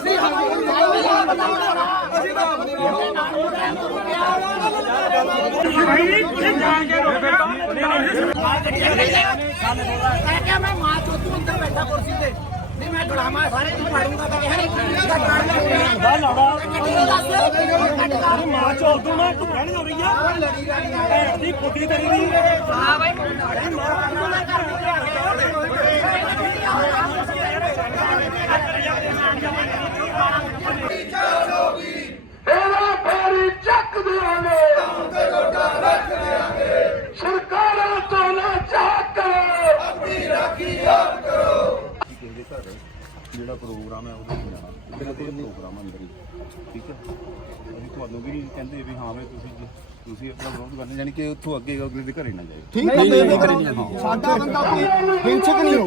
ਅਸੀਂ ਮੈਂ ਕਿਹਾ ਮੈਂ ਮਾਂ ਚੋਤੂ ਅੰਦਰ ਬੈਠਾ ਕੁਰਸੀ ਤੇ ਨਹੀਂ ਮੈਂ ਡਰਾਮਾ ਸਾਰੇ ਨੂੰ ਫੜੂੰਗਾ ਤਾਂ ਕਹਿ ਰਹੀ ਮਾਂ ਚੋ ਤੂੰ ਨਾ ਤੂੰ ਹੋ। ਰਹੀ ਆ ਭੈਣ ਦੀ ਪੁੱਤੀ ਤੇਰੀ ਦੀ ਹਾਂ, ਬਾਈ। ਇਹਦਾ ਫੇਰੀ ਚੱਕ ਦਿਆਂਗੇ ਤੇ ਜਿਹੜਾ ਪ੍ਰੋਗਰਾਮ ਹੈ ਉਹਦੇ ਵਿੱਚ ਜਾਣਾ ਕੋਈ ਪ੍ਰੋਗਰਾਮ ਅੰਦਰ ਹੀ। ਠੀਕ ਹੈ। ਅਸੀਂ ਤੁਹਾਨੂੰ ਵੀ ਨਹੀਂ ਕਹਿੰਦੇ ਵੀ ਹਾਂ ਵੀ ਤੁਸੀਂ ਤੁਸੀਂ ਆਪਣਾ ਵਿਰੋਧ ਕਰਨਾ ਯਾਨੀ ਕਿ ਉੱਥੋਂ ਅੱਗੇ ਅਗਲੇ ਦੇ ਘਰੇ ਨਾ ਜਾਇਓ ਠੀਕ ਹੈ ਨਹੀਂ ਨਹੀਂ ਕਰੀ ਸਾਡਾ ਬੰਦਾ ਕੋਈ ਹਿੰਸਕ ਨਹੀਂ ਹੋ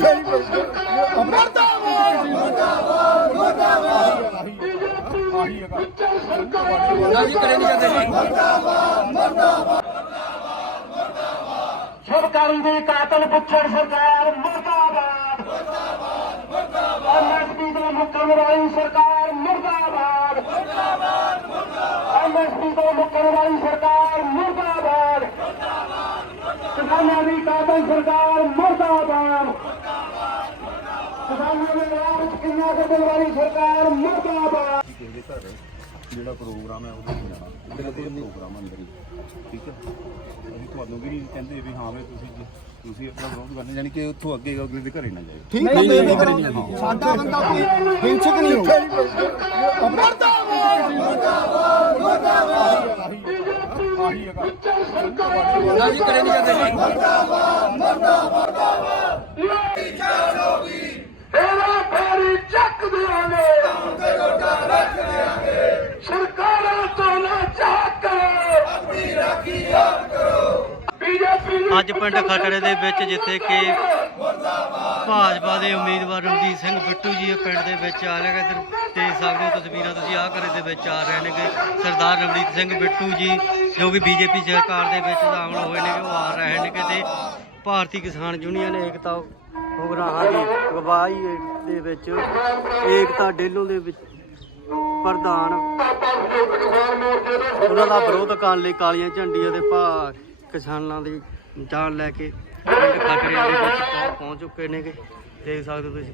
ਸਰਕਾਰੀ ਦੀ ਕਾਤਲ ਪੁੱਛੜ ਸਰਕਾਰ ਮੁਰਦਾਬਾਦ। ਮੁਰਦਾਬਾਦ ਮੁਰਦਾਬਾਦ ਐਮਐਸਪੀ ਤੋਂ ਮੁੱਕਣ ਵਾਲੀ ਸਰਕਾਰ ਮੁਰਦਾਬਾਦ। ਮੁਰਦਾਬਾਦ ਮੁਰਦਾਬਾਦ ਐਮਐਸਪੀ ਤੋਂ ਮੁੱਕਣ ਵਾਲੀ ਸਰਕਾਰ ਮੁਰਦਾਬਾਦ ਕਿਸਾਨਾਂ ਦੀ ਸਰਕਾਰ ਮੁਰਦਾਬਾਦ। ਕਿਸਾਨਾਂ ਦੇ ਰਾਹ ਵਿੱਚ ਕਿੰਨਾ ਕੱਢਣ ਵਾਲੀ ਸਰਕਾਰ ਮੁਰਦਾਬਾਦ। ਦੇ ਘਰ ਜਿਹੜਾ ਪ੍ਰੋਗਰਾਮ ਹੈ ਉਹਦੇ ਵਿੱਚ ਜਾਣਾ। ਜਿਹੜਾ ਕੋਈ ਪ੍ਰੋਗਰਾਮ ਅੰਦਰ ਹੀ। ਠੀਕ ਹੈ? ਅਸੀਂ ਤੁਹਾਨੂੰ ਵੀ ਨਹੀਂ ਕਹਿੰਦੇ ਵੀ ਹਾਂ ਵੀ ਤੁਸੀਂ ਤੁਸੀਂ ਆਪਣਾ ਵਿਰੋਧ ਕਰਨਾ ਯਾਨੀ ਕਿ ਉੱਥੋਂ ਅੱਗੇ ਅਗਲੇ ਦੇ ਘਰੇ ਨਾ ਜਾਇਓ। ਠੀਕ ਹੈ ਨਹੀਂ ਨਹੀਂ ਕਰੀ ਸਾਡਾ ਬੰਦਾ ਕੋਈ ਹਿੰਸਕ ਨਹੀਂ ਹੋ ਇਹਦਾ ਫੇਰੀ ਚੱਕ ਦਿਆਂਗੇ ਤੇ ਗੋਡਾ ਰੱਖ ਦਿਆਂਗੇ ਸਰਕਾਰਾਂ ਤੋਂ ਨਾ ਚਾਹ ਕਰੋ ਆਪਣੀ ਰਾਖੀ ਆਪ ਕਰੋ ਅੱਜ ਪਿੰਡ ਖਟੜੇ ਦੇ ਵਿੱਚ ਜਿੱਥੇ ਕਿ ਭਾਜਪਾ ਦੇ ਉਮੀਦਵਾਰ ਰਣਜੀਤ ਸਿੰਘ ਬਿੱਟੂ ਜੀ ਪਿੰਡ ਦੇ ਵਿੱਚ ਆ ਲਗੇ ਤੇ ਦੇਖ ਸਕਦੇ ਹੋ ਤਸਵੀਰਾਂ ਤੁਸੀਂ ਆਹ ਘਰੇ ਦੇ ਵਿੱਚ ਆ ਰਹੇ ਨੇਗੇ। ਸਰਦਾਰ ਰਣਜੀਤ ਸਿੰਘ ਬਿੱਟੂ ਜੀ ਜੋ ਕਿ ਬੀਜੇਪੀ ਸਰਕਾਰ ਦੇ ਵਿੱਚ ਸ਼ਾਮਲ ਹੋਏ ਨੇ, ਉਹ ਆ ਰਹੇ ਨੇ ਤੇ ਭਾਰਤੀ ਕਿਸਾਨ ਯੂਨੀਅਨ ਏਕਤਾ ਉਗਰਾਹਾਂ ਦੀ ਅਗਵਾਈ ਦੇ ਵਿੱਚ, ਏਕਤਾ ਡੇਲੋਂ ਦੇ ਵਿੱਚ ਪ੍ਰਧਾਨ ਉਹਨਾਂ ਦਾ ਵਿਰੋਧ ਕਰਨ ਲਈ ਕਾਲੀਆਂ ਝੰਡੀਆਂ ਦੇ ਭਾਰ ਕਿਸਾਨਾਂ ਦੀ ਜਾਨ ਲੈ ਕੇ ਪਿੰਡ ਦੇ ਵਿੱਚ ਪਹੁੰਚ ਚੁੱਕੇ ਨੇਗੇ। ਦੇਖ ਸਕਦੇ ਹੋ ਤੁਸੀਂ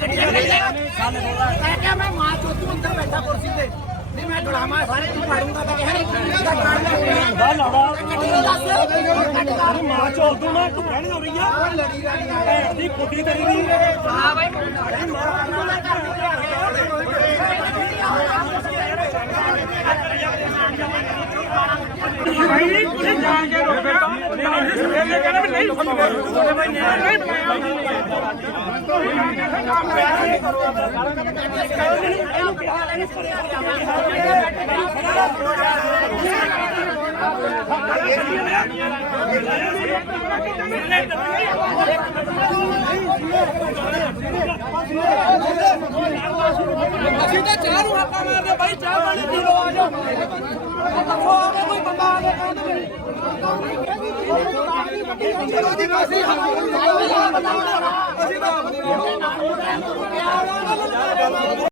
ਸਿੱਧੀਆਂ ਤਸਵੀਰਾਂ। ਮੈਂ ਕਿਹਾ ਮੈਂ ਮਾਂ ਚੋਤੂ ਅੰਦਰ ਬੈਠਾ ਕੁਰਸੀ ਤੇ ਨਹੀਂ ਮੈਂ ਡਰਾਮਾ ਸਾਰੇ ਨੂੰ ਫਾੜੂੰਗਾ ਤਾਂ ਕਹਿ ਨਹੀਂ ਦਾ ਲਾੜਾ ਦੱਸ ਮਾਂ ਚੋ ਉਦੋਂ ਨਾ ਤੂੰ ਰਹਿਣ ਹੋ ਰਹੀ ਆ ਲੜੀ ਗਾੜੀ ਭੈਣ ਦੀ ਫੁੱਟੀ ਤੇਰੀ ਦੀ ਹਾਂ ਬਾਈ ਭਾਈ ਤੁਸੀਂ ਜਾਣ ਕੇ ਰੋਕਿਆ ਨਹੀਂ ਕਹਿੰਦਾ ਵੀ ਨਹੀਂ ਤੁਹਾਡੇ ਨਹੀਂ ਅਸੀਂ ਤਾਂ ਚਾਹ ਨੂੰ ਹੱਕਾ ਮਾਰਦੇ, ਬਾਈ ਚਾਹ ਪਾਣੀ ਪੀ ਲਓ ਆ ਜਾਓ। ਆ ਕੇ ਆ ਕੇ ਕਹਿ ਅਸੀਂ ਤਾਂ